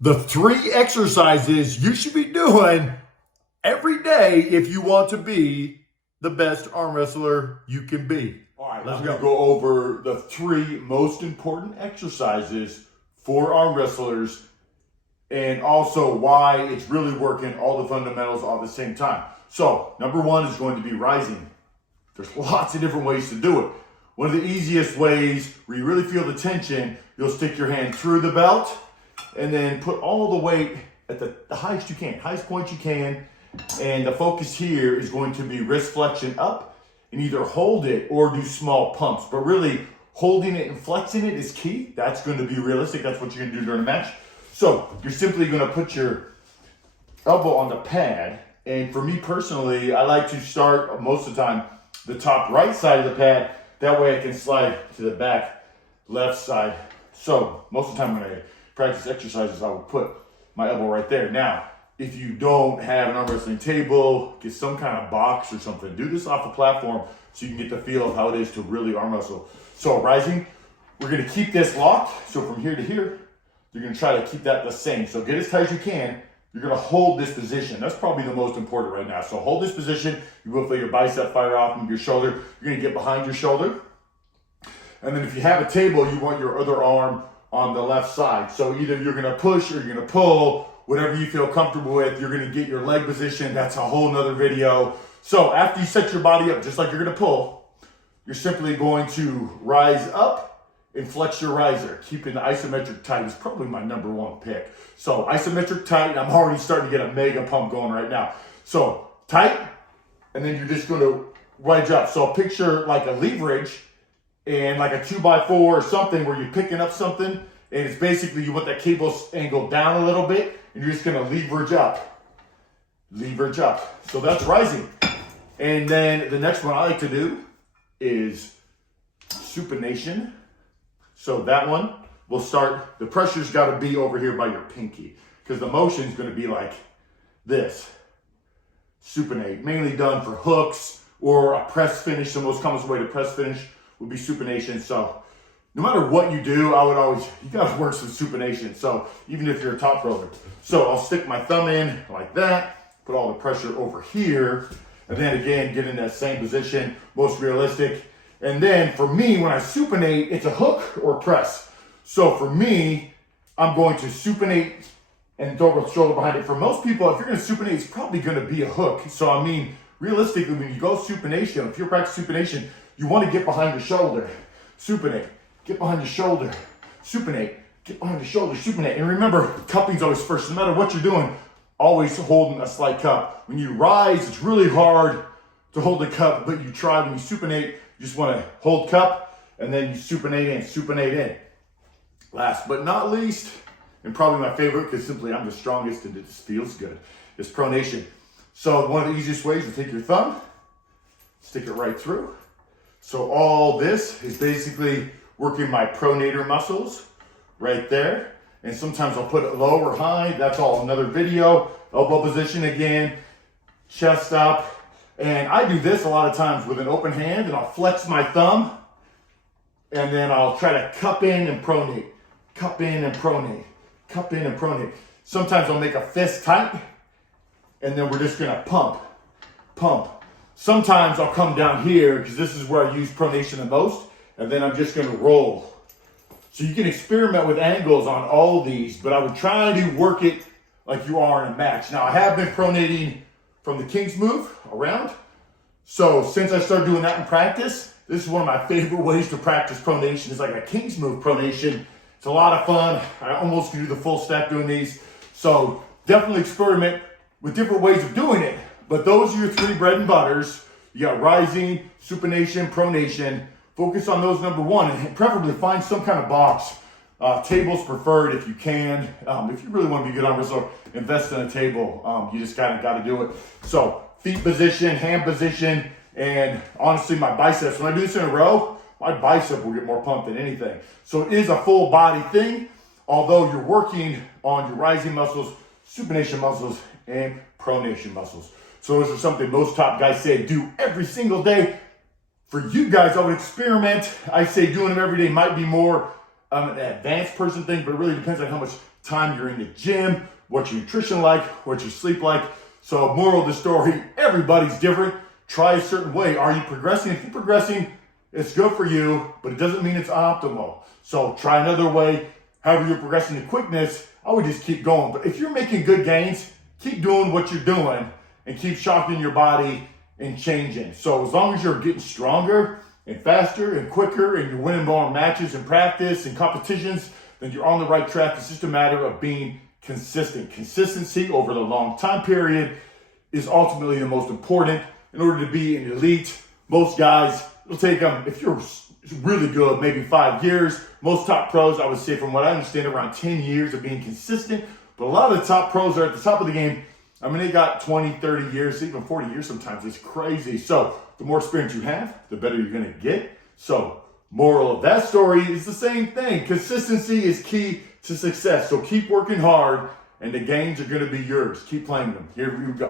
The 3 exercises you should be doing every day if you want to be the best arm wrestler you can be. All right, let's go over the 3 most important exercises for arm wrestlers and also why it's really working all the fundamentals all at the same time. So, number 1 is going to be rising. There's lots of different ways to do it. One of the easiest ways where you really feel the tension, you'll stick your hand through the belt and then put all the weight at the highest you can, highest point you can. And the focus here is going to be wrist flexion up and either hold it or do small pumps. But really holding it and flexing it is key. That's going to be realistic. That's what you're going to do during a match. So you're simply going to put your elbow on the pad. And for me personally, I like to start most of the time the top right side of the pad. That way I can slide to the back left side. So most of the time when I practice exercises, I will put my elbow right there. Now, if you don't have an arm wrestling table, get some kind of box or something. Do this off a platform so you can get the feel of how it is to really arm wrestle. So rising, we're gonna keep this locked. So from here to here, you're gonna try to keep that the same. So get as tight as you can. You're gonna hold this position. That's probably the most important right now. So hold this position. You will feel your bicep fire off, move your shoulder. You're gonna get behind your shoulder. And then if you have a table, you want your other arm on the left side. So either you're gonna push or you're gonna pull, whatever you feel comfortable with. You're gonna get your leg position. That's a whole nother video. So after you set your body up, just like you're gonna pull, you're simply going to rise up and flex your riser. Keeping the isometric tight is probably my number 1 pick. So isometric tight, I'm already starting to get a mega pump going right now. So tight, and then you're just gonna rise up. So picture like a leverage and like a 2x4 or something where you're picking up something, and it's basically you want that cable angle down a little bit, and you're just gonna leverage up. Leverage up. So that's rising. And then the next one I like to do is supination. So that one will start, the pressure's gotta be over here by your pinky, because the motion's gonna be like this. Supinate, mainly done for hooks or a press finish. The most common way to press finish would be supination. So no matter what you do, you gotta work some supination. So even if you're a top rower. So I'll stick my thumb in like that, put all the pressure over here, and then again, get in that same position, most realistic. And then for me, when I supinate, it's a hook or press. So for me, I'm going to supinate and throw the shoulder behind it. For most people, if you're gonna supinate, it's probably gonna be a hook. So I mean, realistically, when you go supination, if you're practicing supination, you wanna get behind your shoulder, supinate, get behind your shoulder, supinate, get behind your shoulder, supinate. And remember, cupping's always first. No matter what you're doing, always holding a slight cup. When you rise, it's really hard to hold the cup, but you try. When you supinate, you just wanna hold cup, and then you supinate in. Last but not least, and probably my favorite, because simply I'm the strongest and it just feels good, is pronation. So one of the easiest ways is to take your thumb, stick it right through. So all this is basically working my pronator muscles right there. And sometimes I'll put it low or high. That's all another video. Elbow position again, chest up. And I do this a lot of times with an open hand, and I'll flex my thumb, and then I'll try to cup in and pronate, cup in and pronate, cup in and pronate. Sometimes I'll make a fist tight, and then we're just gonna pump, pump. Sometimes I'll come down here, because this is where I use pronation the most, and then I'm just gonna roll. So you can experiment with angles on all these, but I would try to work it like you are in a match. Now I have been pronating from the King's move around. So since I started doing that in practice, this is one of my favorite ways to practice pronation. It's like a King's move pronation. It's a lot of fun. I almost can do the full stack doing these. So definitely experiment with different ways of doing it. But those are your 3 bread and butters. You got rising, supination, pronation. Focus on those number 1, and preferably find some kind of box. Tables preferred if you can. If you really want to be good on wrestler, invest in a table. You just kind of got to do it. So feet position, hand position, and honestly, my biceps. When I do this in a row, my bicep will get more pumped than anything. So it is a full body thing, although you're working on your rising muscles, supination muscles, and pronation muscles. So those are something most top guys say do every single day. For you guys, I would experiment. I say doing them every day might be more an advanced person thing, but it really depends on how much time you're in the gym, what your nutrition like, what your sleep like. So moral of the story, everybody's different. Try a certain way. Are you progressing? If you're progressing, it's good for you, but it doesn't mean it's optimal. So try another way. However you're progressing in quickness, I would just keep going. But if you're making good gains, keep doing what you're doing and keep shocking your body and changing. So as long as you're getting stronger and faster and quicker and you're winning more matches and practice and competitions, then you're on the right track. It's just a matter of being consistent. Consistency over the long time period is ultimately the most important. In order to be an elite, most guys, it'll take them, if you're really good, maybe 5 years. Most top pros, I would say, from what I understand, around 10 years of being consistent. But a lot of the top pros are at the top of the game. I mean, they got 20, 30 years, even 40 years sometimes. It's crazy. So the more experience you have, the better you're going to get. So moral of that story is the same thing. Consistency is key to success. So keep working hard, and the gains are going to be yours. Keep playing them. Here we go.